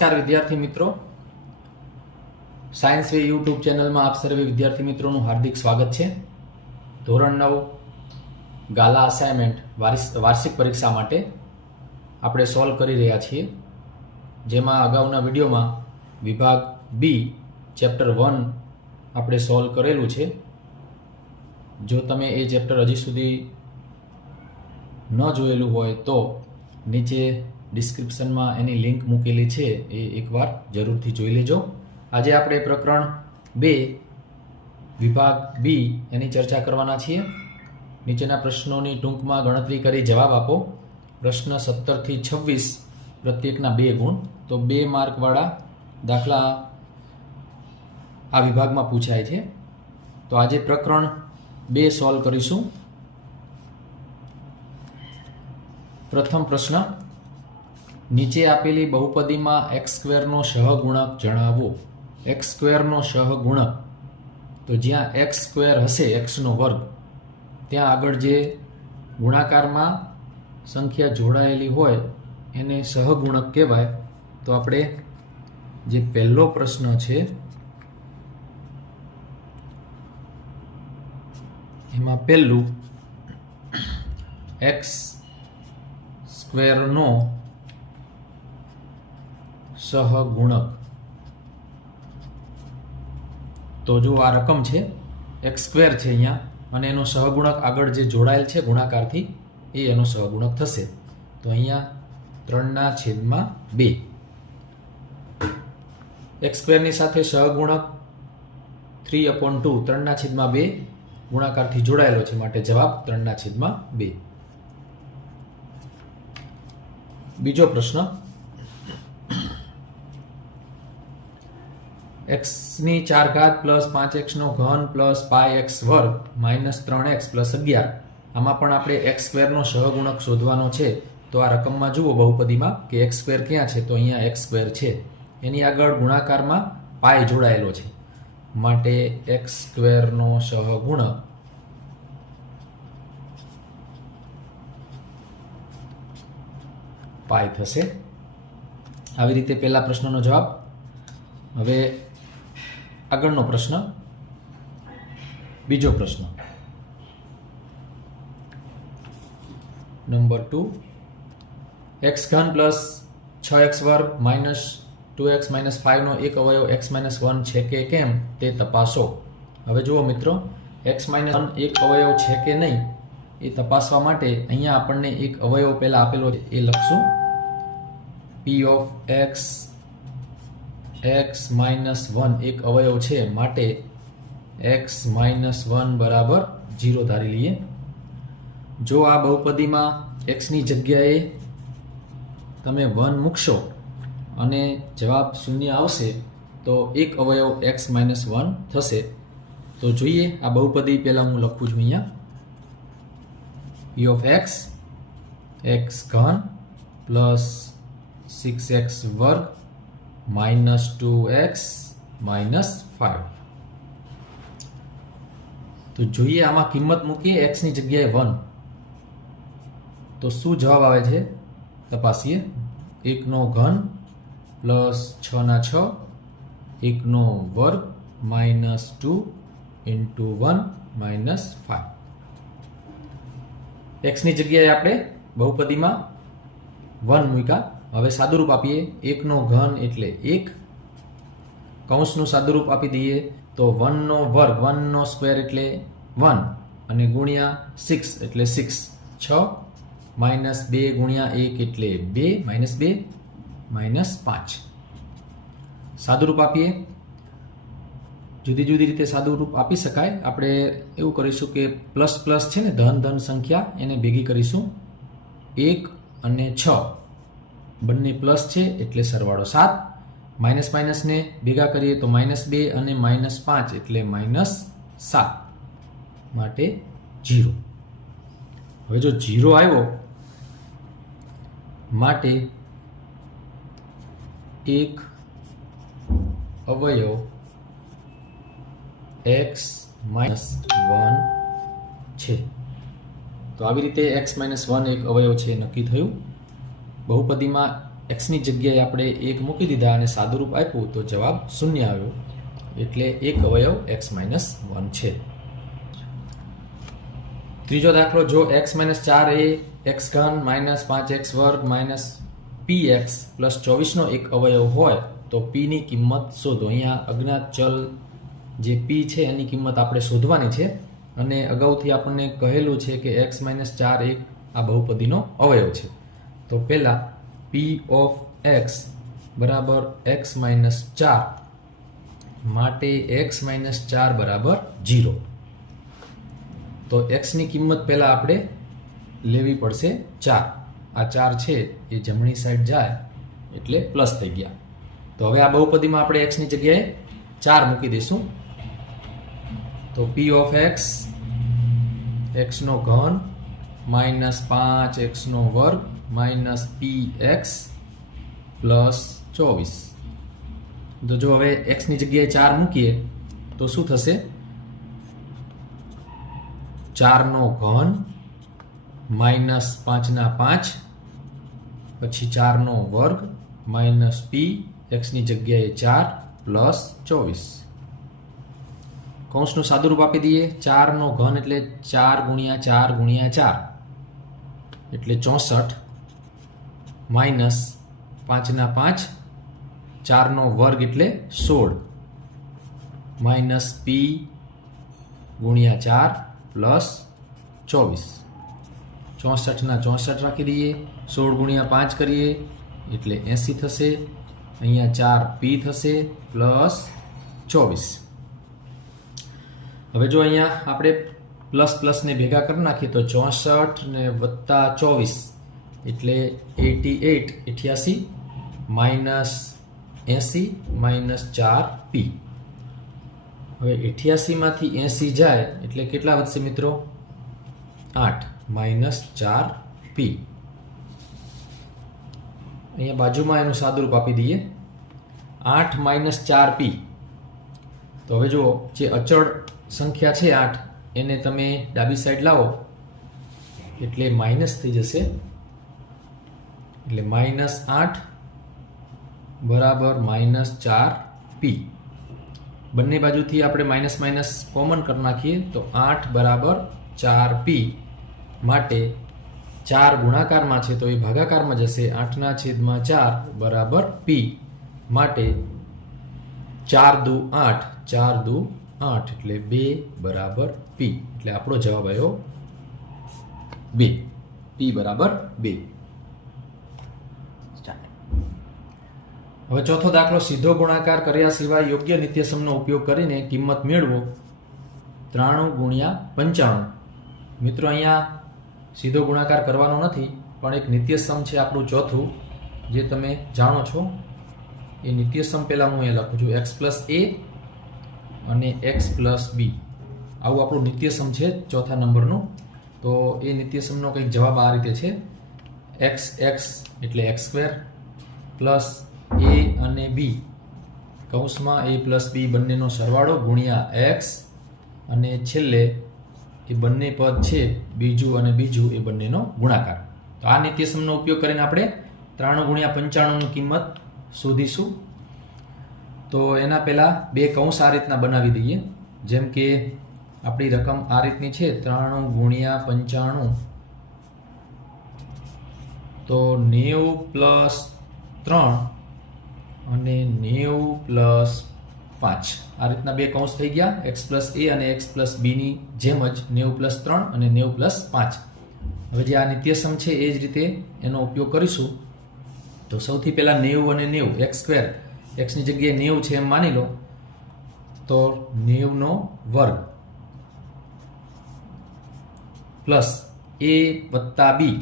નમસ્કાર વિદ્યાર્થી મિત્રો. સાયન્સ વે યુટ્યુબ ચેનલમાં આપ સર્વે વિદ્યાર્થી મિત્રોનું હાર્દિક સ્વાગત છે. ધોરણ નવ, ગાલા અસાઇનમેન્ટ વાર્ષિક પરીક્ષા માટે આપણે સોલ્વ કરી રહ્યા છીએ. જેમાં અગાઉના વિડીયોમાં વિભાગ બી ચેપ્ટર વન આપણે સોલ્વ કરેલું છે. જો તમે એ ચેપ્ટર હજી સુધી ન જોયેલું હોય તો નીચે ડિસ્ક્રિપ્શનમાં એની લિંક મૂકેલી છે એ એકવાર જરૂરથી જોઈ લેજો. આજે આપણે પ્રકરણ બે વિભાગ બી એની ચર્ચા કરવાના છીએ. નીચેના પ્રશ્નોની ટૂંકમાં ગણતરી કરી જવાબ આપો. પ્રશ્ન સત્તરથી છવ્વીસ પ્રત્યેકના બે ગુણ. તો બે માર્કવાળા દાખલા આ વિભાગમાં પૂછાય છે. તો આજે પ્રકરણ બે સોલ્વ કરીશું. પ્રથમ પ્રશ્ન નીચે આપેલી બહુપદીમાં એક્સ સ્ક્વેરનો સહગુણક જણાવો. એક્સ સ્ક્વેરનો સહગુણક. તો જ્યાં એક્સ સ્ક્વેર હશે એક્સનો વર્ગ, ત્યાં આગળ જે ગુણાકારમાં સંખ્યા જોડાયેલી હોય, એને સહગુણક કહેવાય. તો આપણે જે પહેલો પ્રશ્ન છે, એમાં પહેલું એક્સ સ્ક્વેરનો સહગુણક. તો જો આ રકમ છે, એક્સ સ્ક્વેર છે અહીંયા, અને એનો સહગુણક આગળ જે જોડાયેલ છે ગુણાકારથી, એ એનો સહગુણક થશે. તો અહીંયા ત્રણના છેદમાં બે. એક્સ સ્ક્વેરની સાથે સહગુણક થ્રી અપોન ટુ, ત્રણના છેદમાં બે, ગુણાકારથી જોડાયેલો છે, માટે જવાબ ત્રણના છેદમાં બે. બીજો પ્રશ્ન એક્સની ચાર ઘાત પ્લસ પાંચ એક્સનો ઘન પ્લસ પાય એક્સ વર્ગ માઇનસ ત્રણ એક્સ પ્લસ અગિયાર. આમાં પણ આપણે એક્સ સ્ક્વેરનો સહગુણક શોધવાનો છે. તો આ રકમમાં જુઓ બહુપદીમાં કે એક્સ સ્ક્વેર ક્યાં છે? તો અહીંયા એક્સ સ્ક્વેર છે. એની આગળ ગુણાકારમાં પાય જોડાયેલો છે. માટે એક્સ સ્ક્વેરનો સહગુણક પાય થશે. આવી રીતે પહેલા પ્રશ્નનો જવાબ. હવે આગળનો પ્રશ્ન. બીજો પ્રશ્ન. Number two. એક્સ ઘન પ્લસ છ એક્સ વર્ગ માઇનસ ટુ એક્સ માઇનસ ફાઇવનો એક અવયવ એક્સ માઇનસ વન છે કે કેમ તે તપાસો. હવે જુઓ મિત્રો, એક્સ માઇનસ વન એક અવયવ છે કે નહીં એ તપાસવા માટે અહીંયા આપણને એક અવયવ પહેલાં આપેલો એ લખશું. P of X X minus one એક અવયવ છે માટે એક્સ માઇનસ વન બરાબર જીરો ધારી લઈએ. જો આ બહુપદીમાં એક્સની જગ્યાએ તમે વન મૂકશો અને જવાબ શૂન્ય આવશે, તો એક અવયવ એક્સ માઇનસ વન થશે. તો જોઈએ આ બહુપદી પહેલાં હું લખું છું અહીંયા. પી ઓફ એક્સ એક્સ ઘન પ્લસ સિક્સ એક્સ વર્ગ minus two X minus five તો જોઈએ આમાં કિંમત મૂકીએ એક્સની જગ્યાએ વન તો શું જવાબ આવે છે તપાસીએ એકનો ઘન પ્લસ છના છ એકનો વર્ગ minus two into one minus five એક્સની જગ્યાએ આપણે બહુપદીમાં વન મૂક્યા હવે સાદુરૂપ આપીએ. એકનો ઘન એટલે એક. કૌંસનું સાદુરૂપ આપી દઈએ તો વનનો વર્ગ, વનનો સ્ક્વેર એટલે વન અને ગુણ્યા સિક્સ એટલે સિક્સ. છ માઇનસ બે ગુણ્યા એક એટલે બે, માઇનસ બે, માઇનસ પાંચ. સાદુરૂપ આપીએ. જુદી જુદી રીતે સાદુરૂપ આપી શકાય. આપણે એવું કરીશું કે પ્લસ પ્લસ છે ને, ધન ધન સંખ્યા એને ભેગી કરીશું. એક અને છ. બંને પ્લસ છે એટલે સરવાળો સાત. માઇનસ માઇનસને ભેગા કરીએ તો માઇનસ બે અને માઇનસ પાંચ એટલે માઇનસ સાત. માટે જીરો. હવે જો જીરો આવ્યો, માટે એક અવયવ એક્સ માઇનસ વન છે. તો આવી રીતે એક્સ માઇનસ વન એક અવયવ છે નક્કી થયું. બહુપદીમાં એક્સની જગ્યાએ આપણે એક મૂકી દીધા અને સાદુરૂપ આપ્યું, તો જવાબ શૂન્ય આવ્યો. એટલે એક અવયવ એક્સ માઇનસ વન છે. ત્રીજો દાખલો, જો એક્સ માઇનસ ચાર એ એક્સ ઘન માઇનસ પાંચ એક્સ વર્ગ માઇનસ પી એક્સ પ્લસ ચોવીસનો એક અવયવ હોય, તો પીની કિંમત શોધો. અહીંયા અજ્ઞાત ચલ જે પી છે, એની કિંમત આપણે શોધવાની છે. અને અગાઉથી આપણને કહેલું છે કે એક્સ માઇનસ ચાર એક આ બહુપદીનો અવયવ છે. તો પહેલાં પી ઓફ એક્સ બરાબર એક્સ માઇનસ ચાર માટે એક્સ માઇનસ ચાર બરાબર જીરો તો એક્સની કિંમત પહેલાં આપણે લેવી પડશે ચાર. આ ચાર છે, એ જમણી સાઈડ જાય, એટલે પ્લસ થઈ ગયા. તો હવે આ બહુપદીમાં આપણે એક્સની જગ્યાએ ચાર મૂકી દઈશું. તો પી ઓફ એક્સ એક્સનો ઘન માઇનસ પાંચ એક્સનો વર્ગ માઇનસ પી એક્સ પ્લસ ચોવીસ. તો જો હવે એક્સની જગ્યાએ ચાર મૂકીએ, તો શું થશે? ચારનો ઘન માઇનસ પાંચના પાંચ, પછી ચારનો વર્ગ માઇનસ પી એક્સની જગ્યાએ ચાર પ્લસ ચોવીસ. કૌંસનું સાદુરૂપ આપી દઈએ, ચારનો ઘન એટલે ચાર ગુણ્યા ચાર ગુણ્યા ચાર. એટલે ચોસઠ માઇનસ પાંચના પાંચ ચારનો વર્ગ એટલે સોળ. માઇનસ પી ગુણ્યા ચાર પ્લસ ચોવીસ. ચોસઠના ચોસઠ રાખી દઈએ, સોળ ગુણ્યા પાંચ કરીએ, એટલે એંસી થશે. અહીંયા ચાર પી થશે પ્લસ ચોવીસ. હવે જો અહીંયા આપણે પ્લસ પ્લસને ભેગા કરી નાખીએ તો ચોસઠ ને વત્તા ચોવીસ એટલે એટી એટ અઠ્યાસી માઇનસ એંસી માઇનસ ચાર પી. હવે અઠ્યાસીમાંથી એંસી જાય એટલે કેટલા વધશે મિત્રો? આઠ માઇનસ ચાર પી. અહીંયા બાજુમાં એનું સાદુરૂપ આપી દઈએ. આઠ માઇનસ ચાર પી. તો હવે જુઓ, જે અચળ સંખ્યા છે આઠ, એને તમે ડાબી સાઈડ લાવો, એટલે માઇનસ થઈ જશે એટલે માઇનસ આઠ બરાબર માઇનસ ચાર પી બંને બાજુથી આપણે માઇનસ માઇનસ કોમન કરી નાખીએ તો આઠ બરાબર ચાર પી માટે ચાર ગુણાકારમાં છે તો એ ભાગાકારમાં જશે. આઠના છેદમાં ચાર બરાબર પી માટે ચાર દુ આઠ. ચાર દુ આઠ એટલે બે બરાબર પી એટલે આપણો જવાબ આવ્યો બે. પી બરાબર બે. હવે ચોથો દાખલો, સીધો ગુણાકાર કર્યા સિવાય યોગ્ય નિત્યસમનો ઉપયોગ કરીને કિંમત મેળવો. ત્રાણું ગુણ્યા પંચાણું. મિત્રો, અહીંયા સીધો ગુણાકાર કરવાનો નથી, પણ એક નિત્યસમ છે આપણું ચોથું, જે તમે જાણો છો. એ નિત્યસમ પહેલાં હું એ લખું છું, એક્સ પ્લસ એ અને એક્સ પ્લસ બી. આવું આપણું નિત્યસમ છે ચોથા નંબરનું. તો એ નિત્યસમનો કંઈક જવાબ આ રીતે છે. એક્સ એક્સ એટલે એક્સ સ્ક્વેર પ્લસ એ અને બી કૌંસમાં એ પ્લસ બી બંનેનો સરવાળો ગુણ્યા એક્સ અને છેલ્લે એ બંને પદ છે, બીજું અને બીજું એ બંનેનો ગુણાકાર. તો આ નિત્યસમનો ઉપયોગ કરીને આપણે ત્રાણું ગુણ્યા પંચાણુંની કિંમત શોધીશું. તો એના પહેલાં બે કૌંસ આ રીતના બનાવી દઈએ. જેમ કે આપણી રકમ આ રીતની છે, ત્રાણું ગુણ્યા પંચાણું. તો નેવું પ્લસ ત્રણ અને નેવું પ્લસ પાંચ. આ રીતના બે કૌંસ થઈ ગયા. એક્સ પ્લસ એ અને એક્સ પ્લસ બીની જેમ જ નેવું પ્લસ ત્રણ અને નેવું પ્લસ પાંચ. હવે જે આ નિત્યસમ છે, એ જ રીતે એનો ઉપયોગ કરીશું. તો સૌથી પહેલાં નેવું અને નેવું એક્સ સ્ક્વેર એક્સની જગ્યાએ નેવું છે એમ માની લો. તો નેવનો વર્ગ પ્લસ એ વત્તા બી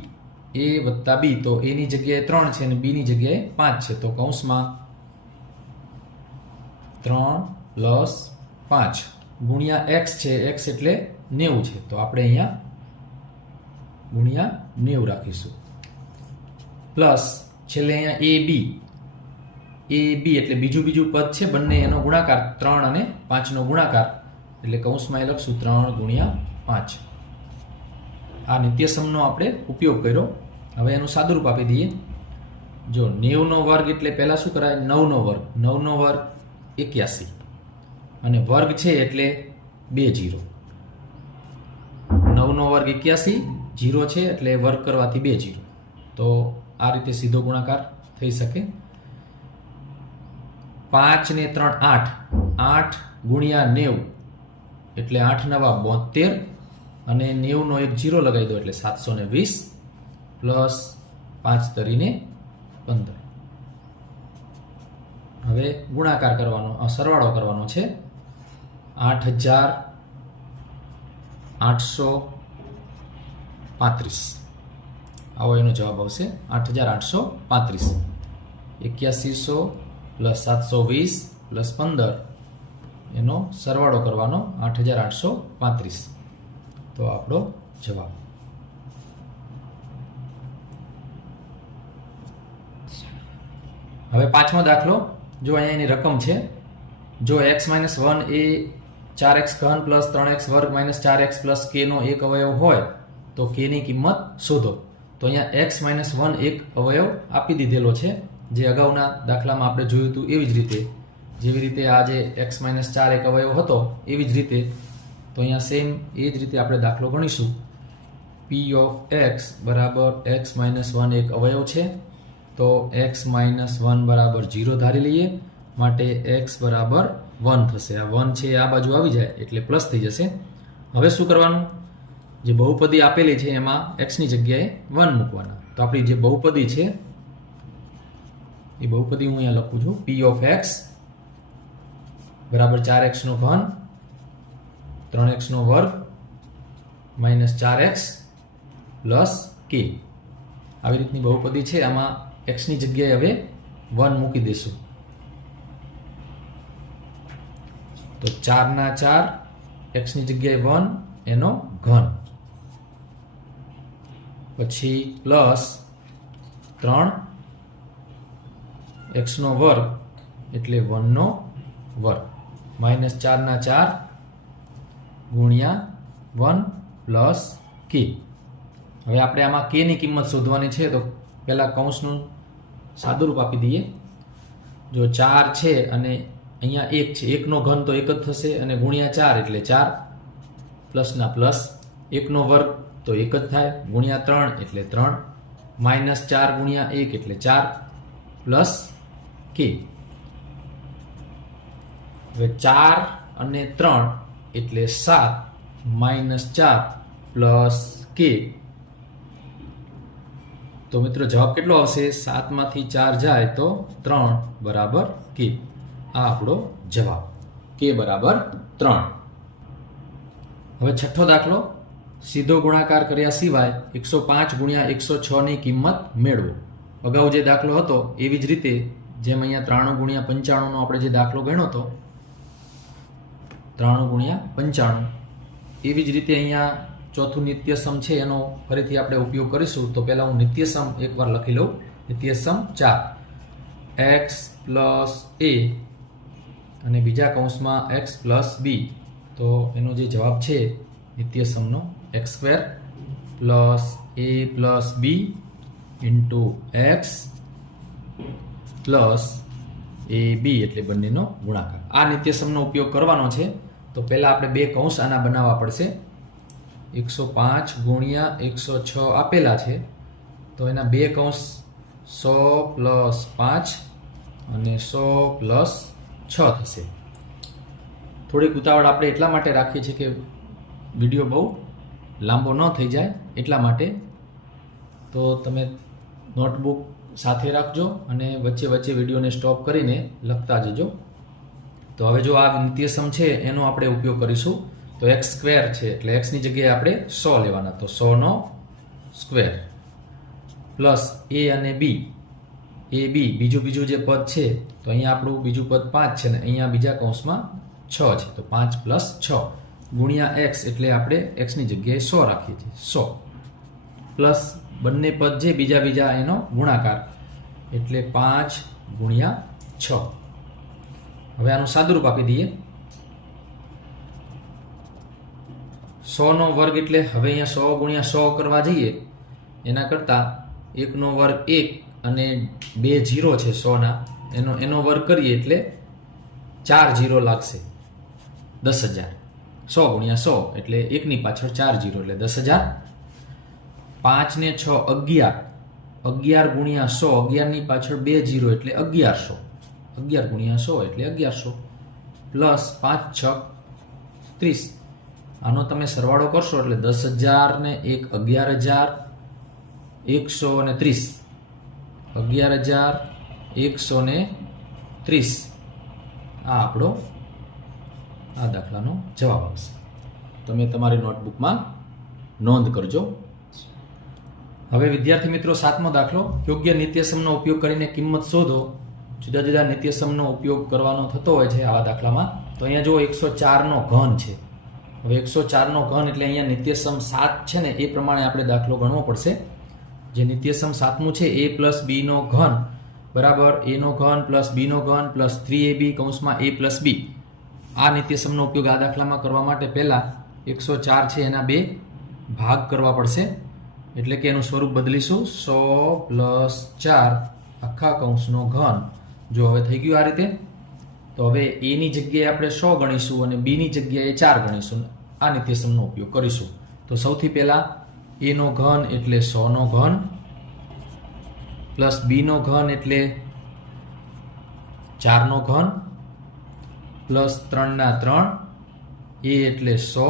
એ વત્તા બી તો એની જગ્યાએ ત્રણ છે અને બીની જગ્યાએ પાંચ છે. તો કૌંસમાં ત્રણ પ્લસ પાંચ ગુણ્યા એક્સ છે, એક્સ એટલે નેવું છે. તો આપણે અહીંયા ગુણ્યા નેવું રાખીશું. પ્લસ છેલ્લે અહીંયા એ બી. એ બી એટલે બીજું બીજું પદ છે, બંને એનો ગુણાકાર ત્રણ અને પાંચનો ગુણાકાર. એટલે કૌંસમાં એ લખશું ત્રણ ગુણ્યા પાંચ. આ નિત્યસમનો આપણે ઉપયોગ કર્યો. હવે એનું સાદુરૂપ આપી દઈએ. જો નેવનો વર્ગ એટલે પહેલાં શું કરાય? નવનો વર્ગ. નવનો વર્ગ એક્યાસી. અને વર્ગ છે એટલે બે જીરો. નવનો વર્ગ એક્યાસી, જીરો છે એટલે વર્ગ કરવાથી બે જીરો. તો આ રીતે સીધો ગુણાકાર થઈ શકે. પાંચ ને ત્રણ આઠ. આઠ ગુણ્યા નેવું. એટલે આઠ નવા બોતેર અને નેવનો એક જીરો લગાવી દો એટલે સાતસો ને વીસ. પ્લસ પાંચ તરીને પંદર. હવે ગુણાકાર કરવાનો સરવાળો કરવાનો છે આઠ હજાર આઠસો પાંત્રીસ. આવો એનો જવાબ આવશે, આઠ હજાર આઠસો પાંત્રીસ. એક્યાસીસો પ્લસ સાતસો વીસ પ્લસ પંદર. એનો સરવાળો કરવાનો આઠ હજાર આઠસો પાંત્રીસ. તો આપણો જવાબ. હવે પાંચમો દાખલો. જો અહીંયા એની રકમ છે, જો એક્સ માઇનસ વન એ ચાર એક્સ ઘન પ્લસ ત્રણ એક્સ વર્ગ માઇનસ ચાર એક્સ પ્લસ કેનો એક અવયવ હોય, તો કેની કિંમત શોધો. તો અહીંયા એક્સ માઇનસ વન એક અવયવ આપી દીધેલો છે, જે અગાઉના દાખલામાં આપણે જોયું હતું એવી જ રીતે. જેવી રીતે આ જે એક્સ માઇનસ ચાર એક અવયવ હતો, એવી જ રીતે. તો અહીંયા સેમ એ જ રીતે આપણે દાખલો ગણીશું. પી ઓફ એક્સ બરાબર એક્સ માઇનસ વન એક અવયવ છે. તો એક્સ માઇનસ વન બરાબર જીરો ધારી લઈએ, માટે એક્સ બરાબર વન થશે. આ વન છે આ બાજુ આવી જાય, એટલે પ્લસ થઈ જશે. હવે શું કરવાનું? જે બહુપદી આપેલી છે એમાં એક્સની જગ્યાએ વન મૂકવાના. તો આપણી જે બહુપદી છે, એ બહુપદી હું અહીંયા લખું છું પી ઓફ એક્સ બરાબર ચાર એક્સનો ઘન, ત્રણ એક્સનો વર્ગ, માઇનસ ચાર એક્સ પ્લસ કે આવી રીતની બહુપદી છે આમાં એક્સની જગ્યાએ હવે વન મૂકી દઈશું તો ચારના ચાર એક્સની જગ્યાએ વન એનો ઘન. પછી પ્લસ ત્રણ એક્સનો વર્ગ, એટલે વનનો વર્ગ. માઇનસ ચારના ચાર, ગુણ્યા વન પ્લસ કે હવે આપણે આમાં કેની કિંમત શોધવાની છે, તો પહેલા કૌંસનું સાદુરૂપ આપી દઈએ. જો ચાર છે અને અહીંયા એક છે, એકનો ઘન તો એક જ થશે અને ગુણ્યા ચાર એટલે ચાર પ્લસના પ્લસ એકનો વર્ગ તો એક જ થાય, ગુણ્યા ત્રણ એટલે ત્રણ, માઇનસ ચાર ગુણ્યા એક એટલે ચાર, પ્લસ કે. હવે ચાર અને ત્રણ એટલે સાત, માઇનસ ચાર પ્લસ કે. તો મિત્રો જવાબ કેટલો આવશે? સાતમાંથી ચાર જાય તો ત્રણ બરાબર કે. આ આપણો જવાબ. કે બરાબર ત્રણ. હવે છઠ્ઠો દાખલો. સીધો ગુણાકાર કર્યા સિવાય એકસો પાંચ ગુણ્યા એકસો છ ની કિંમત મેળવો. અગાઉ જે દાખલો હતો, એવી જ રીતે જેમ અહીંયા ત્રાણું ગુણ્યા પંચાણુંનો આપણે જે દાખલો ગણ્યો હતો, ત્રાણું ગુણ્યા પંચાણું, એવી જ રીતે અહીંયા ચોથું નિત્યસમ છે એનો ફરીથી આપણે ઉપયોગ કરીશું. તો પહેલાં હું નિત્યસમ એકવાર લખી લઉં. નિત્યસમ ચાર. એક્સ પ્લસ એ અને બીજા કૌંસમાં એક્સ પ્લસ બી તો એનો જે જવાબ છે નિત્યસમનો X square plus A plus B into X plus A B એટલે બંનેનો ગુણાકાર. આ નિત્યસમનો ઉપયોગ કરવાનો છે. તો પહેલાં આપણે બે કૌંસ આના બનાવવા પડશે. એકસો પાંચ ગુણ્યા એકસો છ આપેલા છે. તો એના બે કૌંસ સો પ્લસ પાંચ અને સો પ્લસ છ થશે. થોડીક ઉતાવળ આપણે એટલા માટે રાખીએ છીએ કે વીડિયો બહુ લાંબો ન થઈ જાય એટલા માટે. તો તમે નોટબુક સાથે રાખજો અને વચ્ચે વચ્ચે વિડીયોને સ્ટોપ કરીને લખતા જજો. તો હવે જો આ નિત્યસમ છે એનો આપણે ઉપયોગ કરીશું. તો એક્સ સ્ક્વેર છે એટલે એક્સની જગ્યાએ આપણે સો લેવાના. તો સોનો સ્ક્વેર પ્લસ એ અને બી એ બી બીજું બીજું જે પદ છે, તો અહીંયા આપણું બીજું પદ પાંચ છે ને અહીંયા બીજા કૌંસમાં છ છે. તો પાંચ પ્લસ છ ગુણ્યા એક્સ એટલે આપણે એક્સની જગ્યાએ સો રાખીએ છીએ. સો પ્લસ બંને પદ છે, બીજા બીજા એનો ગુણાકાર. એટલે પાંચ ગુણ્યા છ. હવે આનું સાદુરૂપ આપી દઈએ. સોનો વર્ગ એટલે હવે અહીંયા સો ગુણ્યા સો કરવા જઈએ, એના કરતાં એકનો વર્ગ એક અને બે જીરો છે સોના, એનો એનો વર્ગ કરીએ એટલે ચાર જીરો લાગશે, દસ હજાર. સો ગુણ્યા સો એટલે એકની પાછળ ચાર જીરો એટલે દસ હજાર. પાંચ ને છ અગિયાર અગિયાર ગુણ્યા સો, અગિયારની પાછળ બે જીરો એટલે અગિયારસો. અગિયાર ગુણ્યા સો એટલે અગિયારસો. પ્લસ પાંચ, છ, ત્રીસ. આનો તમે સરવાળો કરશો એટલે દસ હજાર ને એક અગિયાર હજાર, એકસો ને ત્રીસ. અગિયાર હજાર, એકસો ને ત્રીસ. આ આપણો આ દાખલાનો જવાબ આવશે. તમે તમારી નોટબુકમાં નોંધ કરજો. હવે વિદ્યાર્થી મિત્રો, સાતમો દાખલો. યોગ્ય નિત્યસમનો ઉપયોગ કરીને કિંમત શોધો. જુદા જુદા નિત્યસમનો ઉપયોગ કરવાનો થતો હોય છે આવા દાખલામાં. તો અહીંયા જો એકસો ચારનો ઘન છે. હવે એકસો ચારનો ઘન એટલે અહીંયા નિત્યસમ સાત છે ને, એ પ્રમાણે આપણે દાખલો ગણવો પડશે. જે નિત્યસમ સાતમું છે, એ પ્લસ બીનો ઘન બરાબર, એનો ઘન પ્લસ બીનો ઘન પ્લસ થ્રી એ બી કૌંસમાં એ પ્લસ બી. આ નિત્યસમનો ઉપયોગ આ દાખલામાં કરવા માટે પહેલાં એકસો ચાર છે, એના બે ભાગ કરવા પડશે. એટલે કે એનું સ્વરૂપ બદલીશું. સો પ્લસ ચાર આખા કૌંસનો ઘન. જો હવે થઈ ગયું આ રીતે તો હવે એની જગ્યાએ આપણે સો ગણીશું અને બીની જગ્યાએ ચાર ગણીશું. આ નિત્યસમનો ઉપયોગ કરીશું. તો સૌથી પહેલાં એનો ઘન એટલે સોનો ઘન પ્લસ બીનો ઘન એટલે ચારનો ઘન પ્લસ ત્રણના ત્રણ એ એટલે સો,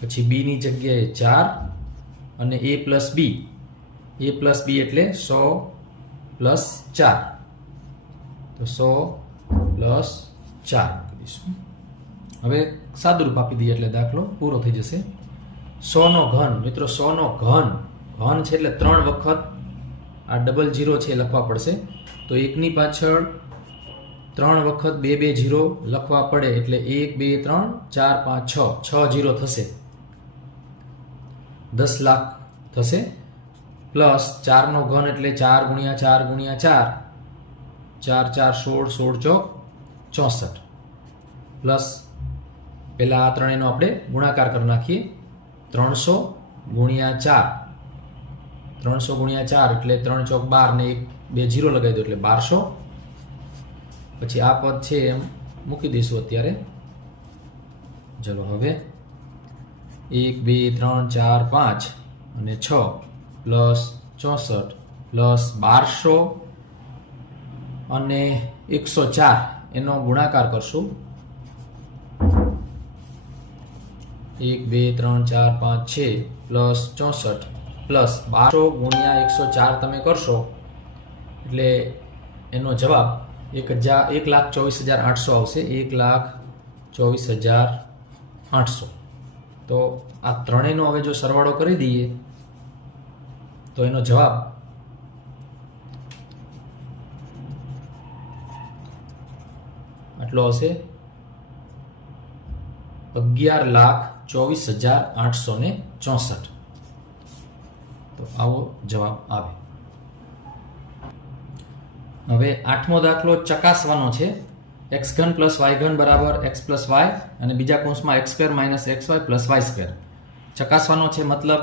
પછી બીની જગ્યાએ ચાર અને એ પ્લસ બી. એ પ્લસ બી એટલે સો પ્લસ ચાર. તો સો પ્લસ ચાર દઈશું. હવે સાદુરૂપ આપી દઈએ એટલે દાખલો પૂરો થઈ જશે. સોનો ઘન, મિત્રો સોનો ઘન. ઘન છે એટલે ત્રણ વખત આ ડબલ જીરો છે લખવા પડશે. તો એકની પાછળ ત્રણ વખત બે બે જીરો લખવા પડે એટલે એક, બે, ત્રણ, ચાર, પાંચ, છ. છ જીરો થશે. દસ લાખ થશે. પ્લસ ચારનો ઘન એટલે ચાર ગુણ્યા ચાર ગુણ્યા ચાર. ચાર ચાર, સોળ સોળ ચોક. ચોસઠ. પ્લસ પહેલાં આ ત્રણેયનો આપણે ગુણાકાર કરી નાખીએ. ત્રણસો ગુણ્યા ચાર. ત્રણસો ગુણ્યા ચાર એટલે ત્રણ ચોક બાર ને એક બે જીરો લગાવી દો એટલે બારસો. પછી આ પદ છે એમ મૂકી દઈશું અત્યારે. ચલો હવે એક, બે, ત્રણ, ચાર, પાંચ અને છ પ્લસ ચોસઠ પ્લસ બારસો અને એકસો ચાર. એનો ગુણાકાર કરશું. એક, બે, ત્રણ, ચાર, પાંચ, છે, પ્લસ ચોસઠ, પ્લસ બારસો ગુણ્યા એકસો ચાર તમે કરશો. એટલે એનો જવાબ એક હજાર, એક લાખ ચોવીસ હજાર આઠસો આવશે. એક લાખ ચોવીસ હજાર આઠસો. તો આ ત્રણેયનો હવે જો સરવાળો કરી દઈએ, તો એનો જવાબ આટલો હશે? અગિયાર લાખ ચોવીસ હજાર આઠસો ને ચોસઠ. તો આવો જવાબ આવે. હવે આઠમો દાખલો ચકાસવાનો છે. એક્સ ઘન પ્લસ વાય ઘન બરાબર એક્સ પ્લસ વાય અને બીજા કૌંસમાં X square minus X Y plus Y square ચકાસવાનો છે મતલબ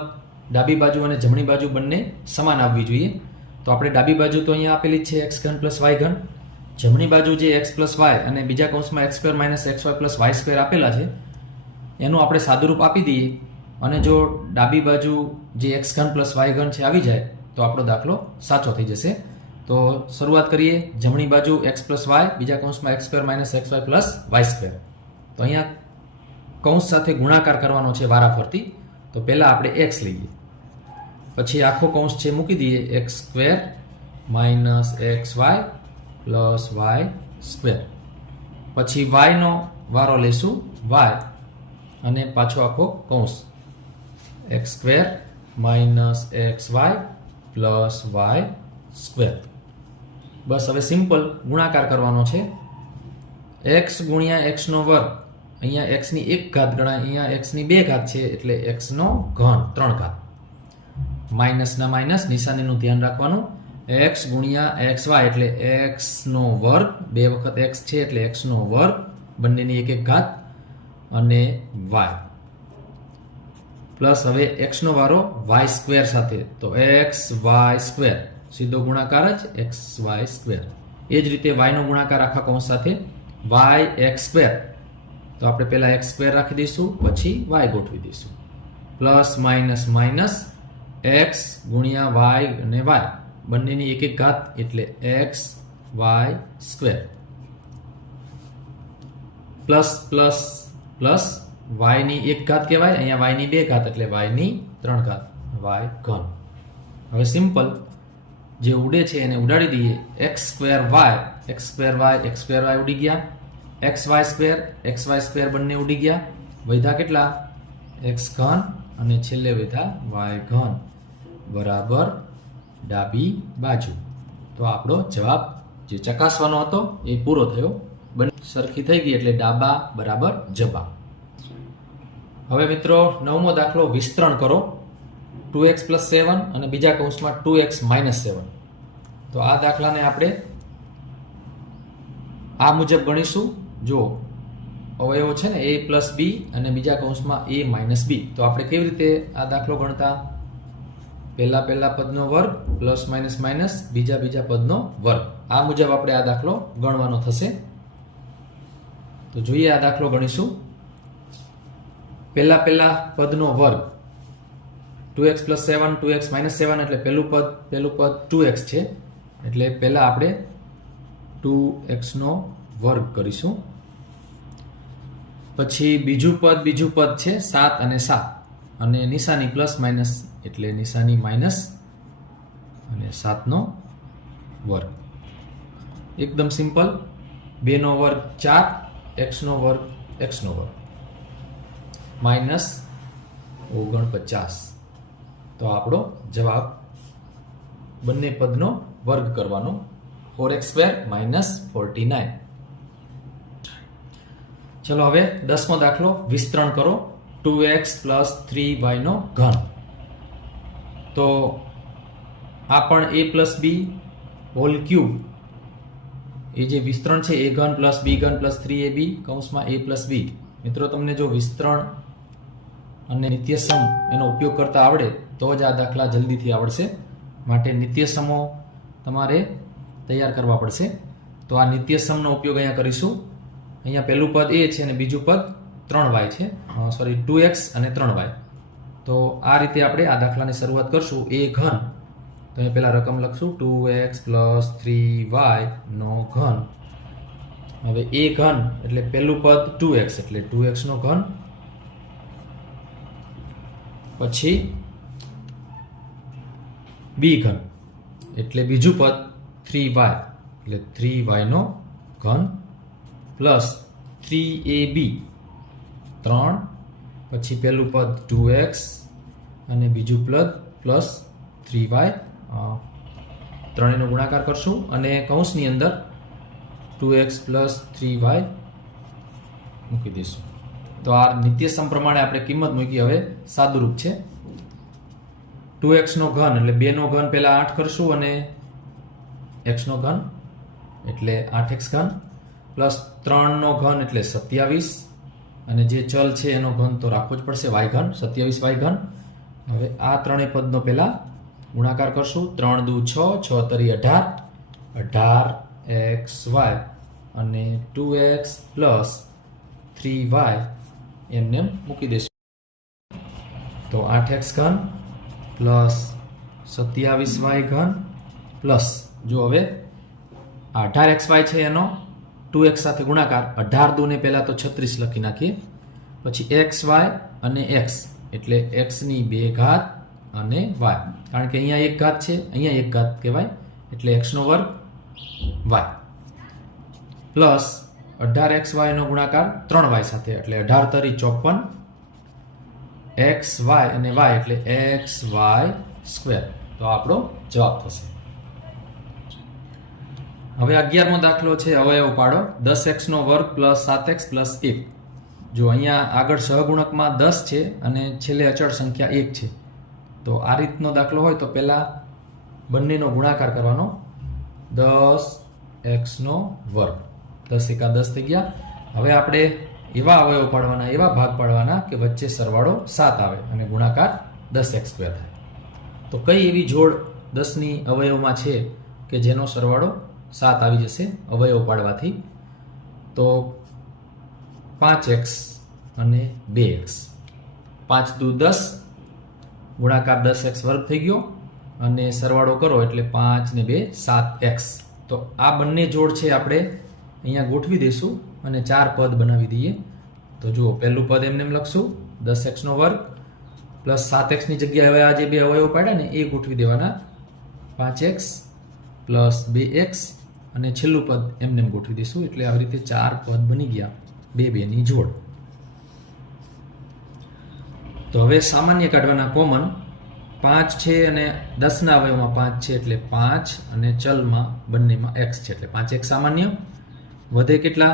ડાબી બાજુ અને જમણી બાજુ બંને સમાન આવવી જોઈએ. તો આપણે ડાબી બાજુ તો અહીંયા આપેલી છે એક્સ ઘન પ્લસ વાય ઘન. જમણી બાજુ જે એક્સ પ્લસ વાય અને બીજા કૌંસમાં X square minus X Y plus Y square આપેલા છે, એનું આપણે સાદુરૂપ આપી દઈએ અને જો ડાબી બાજુ જે એક્સ ઘન પ્લસ વાય ઘન છે આવી જાય, તો આપણો દાખલો સાચો થઈ જશે. તો શરૂઆત કરીએ, જમણી બાજુ એક્સ પ્લસ વાય બીજા કૌંસમાં X square minus X Y plus Y square તો અહીંયા કૌંસ સાથે ગુણાકાર કરવાનો છે વારાફરતી. તો પહેલાં આપણે એક્સ લઈએ. પછી આખો કૌંસ છે મૂકી દઈએ X square minus X Y plus Y square. પછી વાયનો વારો લેશું વાય અને પાછો આખો કૌંસ. X square minus X Y plus Y square. બસ હવે સિમ્પલ ગુણાકાર કરવાનો છે. એક્સ ગુણ્યા એક્સનો વર્ગ. અહીંયા એક્સની એક ઘાત ગણાય, અહીંયા એક્સની બે ઘાત છે એટલે એક્સનો ઘન, ત્રણ ઘાત. માઇનસના માઇનસ નિશાનીનું ધ્યાન રાખવાનું. એક્સ ગુણ્યા એક્સ વાય એટલે એક્સનો વર્ગ, બે વખત એક્સ છે એટલે એક્સનો વર્ગ, બંનેની એક એક ઘાત અને વાય. પ્લસ હવે એક્સનો વારો વાય સ્ક્વેર સાથે, તો એક્સ વાય સ્ક્વેર, સીધો ગુણાકાર જ એક્સ વાય સ્ક્વેર. એ જ રીતે વાયનો ગુણાકાર આખા કૌંસ સાથે, વાય એક્સ સ્ક્વેર. તો આપણે પહેલાં એક્સ સ્ક્વેર રાખી દઈશું, પછી વાય ગોઠવી દઈશું. પ્લસ માઇનસ માઇનસ એક્સ ગુણ્યા વાય અને વાય. બંનેની એક એક ઘાત એટલે X Y square plus plus plus વાયની એક ઘાત કહેવાય. અહીંયા વાયની બે ઘાત એટલે વાયની ત્રણ ઘાત. વાય ઘન. હવે સિમ્પલ જે ઉડે છે એને ઉડાડી દઈએ. X square Y X square Y X square Y ઉડી ગયા. X Y square X Y square બંને ઉડી ગયા. વૈધા કેટલા? એક્સ ઘન અને છેલ્લે વૈધા વાય ઘન. બરાબર? ડાબી બાજુ. તો આપણો જવાબ જે ચકાસવાનો હતો એ પૂરો થયો. બને સરખી થઈ ગઈ એટલે ડાબા બરાબર જબા. હવે મિત્રો, નવમો દાખલો વિસ્તરણ કરો. ટુ એક્સ પ્લસ સેવન અને બીજા કૌંસમાં ટુ એક્સ માઇનસ સેવન. તો આ દાખલાને આપણે આ મુજબ ગણીશું. જો અવયવો છે ને, એ પ્લસ બી અને બીજા કૌંસમાં એ માઇનસ બી. તો આપણે કેવી રીતે આ દાખલો ગણતા? પહેલા પહેલા પદનો વર્ગ, પ્લસ માઇનસ માઇનસ, બીજા બીજા પદનો વર્ગ. આ મુજબ આપણે આ દાખલો ગણવાનો થશે. તો જોઈએ આ દાખલો ગણીશું. પહેલા પહેલા પદનો વર્ગ. Two x plus seven, two x minus seven એટલે પહેલું પદ પહેલું પદ ટુ એક્સ છે. એટલે પહેલા આપણે ટુ એક્સનો વર્ગ કરીશું. પછી બીજું પદ બીજું પદ છે સાત અને સાત. અને નિશાની પ્લસ માઇનસ એટલે નિશાની માઇનસ અને સાતનો વર્ગ. એકદમ સિમ્પલ. બેનો વર્ગ ચાર, એક્સનો વર્ગ એક્સનો વર્ગ. માઇનસ ઓગણપચાસ. તો આપણો જવાબ બંને પદનો વર્ગ કરવાનો. Four x square minus forty nine. ચલો હવે દસમો દાખલો વિસ્તરણ કરો. ટુ એક્સ પ્લસ થ્રી વાયનો ઘન. તો આ પણ a plus b whole cube એ જે વિસ્તરણ છે એ ઘન પ્લસ બી ઘન પ્લસ થ્રી એ બી કૌંસમાં એ પ્લસ બી મિત્રો, તમને જો વિસ્તરણ અને નિત્યસમ એનો ઉપયોગ કરતા આવડે, તો જ આ દાખલા જલ્દીથી આવડશે. માટે નિત્યસમો તમારે તૈયાર કરવા પડશે. તો આ નિત્યસમનો ઉપયોગ અહીંયા કરીશું. અહીંયા પહેલું પદ એ છે અને બીજું પદ ત્રણ વાય છે. સોરી ટુ એક્સ અને ત્રણ વાય તો આ રીતે આપણે આ દાખલાની શરૂઆત કરશું. એ ઘન. તો અહીં પહેલાં રકમ લખશું. Two x plus three y નો ઘન. હવે એ ઘન એટલે પહેલું પદ ટુ એક્સ એટલે ટુ એક્સનો ઘન. પછી બી ઘન. એટલે બીજું પદ થ્રી વાય એટલે થ્રી વાયનો ઘન પ્લસ થ્રી એ બી. ત્રણ પછી પહેલું પદ ટુ એક્સ અને બીજું પદ પ્લસ થ્રી વાય ત્રણેયનો ગુણાકાર કરશું અને કૌંસની અંદર two x plus three y મૂકી દઈશું. તો આ નિત્યસમ પ્રમાણે આપણે કિંમત મૂકી હવે સાદુરૂપ છે. ટુ એક્સનો ઘન એટલે બેનો ઘન પહેલાં આઠ કરશું અને એક્સનો ઘન એટલે આઠ એક્સ ઘન. પ્લસ ત્રણનો ઘન એટલે સત્યાવીસ. અને જે ચલ છે એનો ઘન તો રાખવો જ પડશે વાય ઘન સત્યાવીસ વાય ઘન હવે આ ત્રણેય પદનો પહેલાં ગુણાકાર કરશું. ત્રણ દુ છ છ તરી અઢાર. અઢાર એક્સ વાય અને two x plus three y એમને મૂકી દઈશું તો આઠ એક્સ ઘન પ્લસ સત્યાવીસ વાય ઘન પ્લસ. જો હવે અઢાર એક્સ વાય છે એનો ટુ એક્સ સાથે ગુણાકાર. અઢાર દુને પહેલાં તો છત્રીસ લખી નાખીએ. પછી એક્સ વાય અને એક્સ. એટલે એક્સની બે ઘાત અને વાય. કારણ કે અહીંયા એક ઘાત છે, અહીંયા એક ઘાત કહેવાય. એટલે એક્સનો વર્ગ વાય. પ્લસ અઢાર એક્સ વાયનો ગુણાકાર ત્રણ વાય સાથે. એટલે અઢાર તરી ચોપન એક્સ વાય અને વાય. એટલે એક્સ વાય સ્ક્વેર. તો આપણો જવાબ થશે. હવે અગિયારમો દાખલો છે અવયવ પાડો. દસ એક્સનો વર્ગ પ્લસ સાત એક્સ પ્લસ એક. જો અહીંયા આગળ સહગુણકમાં દસ છે અને છેલ્લે અચળ સંખ્યા એક છે. તો આ રીતનો દાખલો હોય તો પહેલાં બંનેનો ગુણાકાર કરવાનો. દસ એક્સનો વર્ગ. દસ એકા દસ થઈ ગયા. હવે આપણે એવા અવયવ પાડવાના, એવા ભાગ પાડવાના કે વચ્ચે સરવાળો સાત આવે અને ગુણાકાર દસ એક્સ સ્ક્વેર થાય. તો કઈ એવી જોડ દસની અવયવમાં છે કે જેનો સરવાળો સાત આવી જશે, અવયવ પાડવાથી. તો પાંચ એક્સ અને બે એક્સ. પાંચ દુ દસ, ગુણાકાર દસ એક્સ વર્ગ થઈ ગયો અને સરવાળો કરો એટલે પાંચ ને બે, સાત એક્સ. તો આ બંને જોડ છે આપણે અહીંયા ગોઠવી દઈશું અને ચાર પદ બનાવી દઈએ. તો જુઓ, પહેલું પદ એમને એમ લખશું, દસ એક્સનો વર્ગ પ્લસ સાત એક્સની જગ્યાએ હવે આ જે બે અવયવો પાડ્યા ને, એ ગોઠવી દેવાના. પાંચ એક્સ પ્લસ બે એક્સ અને છેલ્લું પદ એમને એમ ગોઠવી દઈશું. એટલે આવી રીતે ચાર પદ બની ગયા. બે બેની જોડ. તો હવે સામાન્ય કાઢવાના કોમન પાંચ છે અને દસના અવયવમાં પાંચ છે એટલે પાંચ અને ચલમાં બંનેમાં એક્સ છે એટલે પાંચ એક્સ સામાન્ય. વધે કેટલા?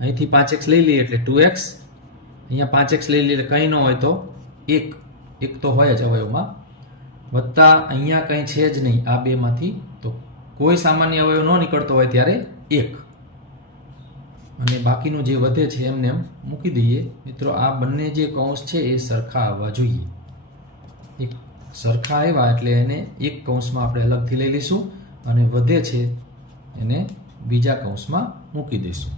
અહીંથી પાંચ એક્સ લઈ લઈએ એટલે ટુ એક્સ અહીંયા પાંચ એક્સ લઈ લઈએ એટલે કંઈ ન હોય તો એક. એક તો હોય જ અવયવમાં. વત્તા અહીંયા કંઈ છે જ નહીં. આ બેમાંથી તો કોઈ સામાન્ય અવયવ ન નીકળતો હોય ત્યારે એક. અને બાકીનું જે વધે છે એમને એમ મૂકી દઈએ. મિત્રો, આ બંને જે કૌંસ છે એ સરખા આવવા જોઈએ. એક સરખા આવ્યા એટલે એને એક કૌંસમાં આપણે અલગથી લઈ લઈશું અને વધે છે એને બીજા કૌંસમાં મૂકી દઈશું.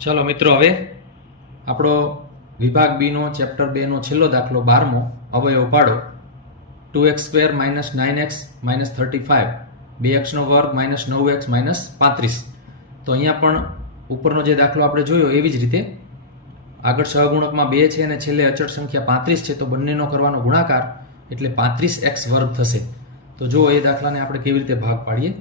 ચલો મિત્રો, હવે આપણો વિભાગ બીનો, ચેપ્ટર બેનો છેલ્લો દાખલો બારમો અવયવ પાડો. Two x square minus nine x minus thirty five. બે એક્સનો વર્ગ માઇનસ નવ એક્સ માઇનસ પાંત્રીસ. તો અહીંયા પણ ઉપરનો જે દાખલો આપણે જોયો એવી જ રીતે. આગળ સહગુણકમાં બે છે અને છેલ્લે અચળ સંખ્યા પાંત્રીસ છે, તો બંનેનો કરવાનો ગુણાકાર એટલે પાંત્રીસ એક્સ વર્ગ થશે. તો જો એ દાખલાને આપણે કેવી રીતે ભાગ પાડીએ.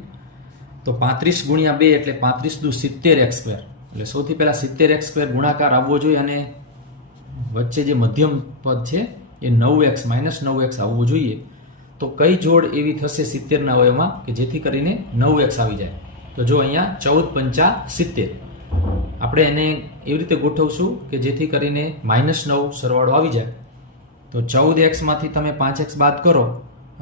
તો પાંત્રીસ ગુણ્યા બે એટલે પાંત્રીસ દુ સિત્તેર એક્સ સ્ક્વેર. એટલે સૌથી પહેલાં સિત્તેર એક્સ સ્ક્વેર ગુણાકાર આવવો જોઈએ અને વચ્ચે જે મધ્યમ પદ છે એ નવ એક્સ માઇનસ નવ એક્સ આવવું જોઈએ. તો કઈ જોડ એવી થશે સિત્તેરના અવયવમાં કે જેથી કરીને નવ એક્સ આવી જાય? તો જો અહીંયા ચૌદ પંચા સિત્તેર. આપણે એને એવી રીતે ગોઠવશું કે જેથી કરીને માઇનસ નવ સરવાળો આવી જાય. તો ચૌદ એક્સમાંથી તમે પાંચ એક્સ બાદ કરો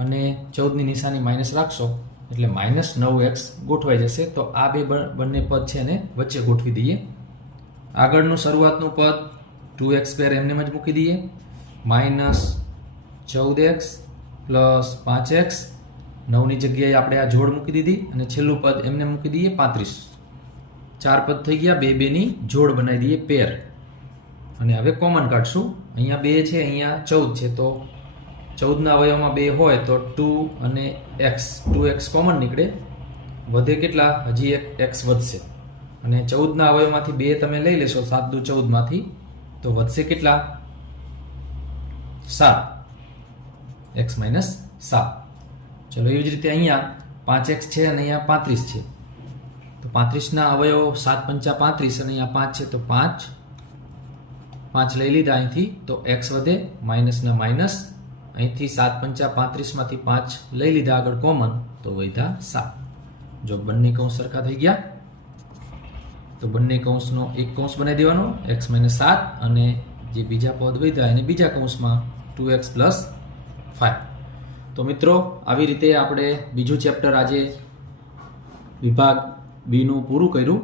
અને ચૌદની નિશાની માઇનસ રાખશો, એટલે માઇનસ નવ એક્સ ગોઠવાઈ જશે. તો આ બે બંને પદ છે એને વચ્ચે ગોઠવી દઈએ. આગળનું શરૂઆતનું પદ ટુ એક્સ સ્ક્વેર એમને જ મૂકી દઈએ. માઇનસ ચૌદ એક્સ પ્લસ પાંચ એક્સ. નવની જગ્યાએ આપણે આ જોડ મૂકી દીધી અને છેલ્લું પદ એમને મૂકી દઈએ પાંત્રીસ. ચાર પદ થઈ ગયા, બે બેની જોડ બનાવી દઈએ પેર. અને હવે કોમન કાઢશું. અહીંયા બે છે, અહીંયા ચૌદ છે. તો ચૌદના અવયવમાં બે હોય તો ટુ અને એક્સ. ટુ એક્સ કોમન નીકળે. વધે કેટલા? હજી એક એક્સ વધશે. અને ચૌદના અવયવમાંથી બે તમે લઈ લેશો, સાત દુ ચૌદમાંથી. તો વધશે કેટલા? સાત એક્સ માઇનસ સાત ચલો એવી જ રીતે અહીંયા પાંચ એક્સ છે અને અહીંયા પાંત્રીસ છે. તો પાંત્રીસના અવયવો સાત પંચા પાંત્રીસ અને અહીંયા પાંચ છે, તો પાંચ. પાંચ લઈ લીધા અહીંથી, તો એક્સ વધે માઇનસના માઇનસ અહીંથી સાત પંચા પાંત્રીસમાંથી પાંચ લઈ લીધા આગળ કોમન તો વધ્યા સાત. જો બંને કૌંસ સરખા થઈ ગયા, તો બંને કૌંસનો એક કૌંસ બનાવી દેવાનો એક્સ માઇનસ સાત અને જે બીજા પદ વધ્યા એને બીજા કૌંસમાં ટુ એક્સ પ્લસ ફાઇવ તો મિત્રો, આવી રીતે આપણે બીજું ચેપ્ટર આજે વિભાગ બીનું પૂરું કર્યું.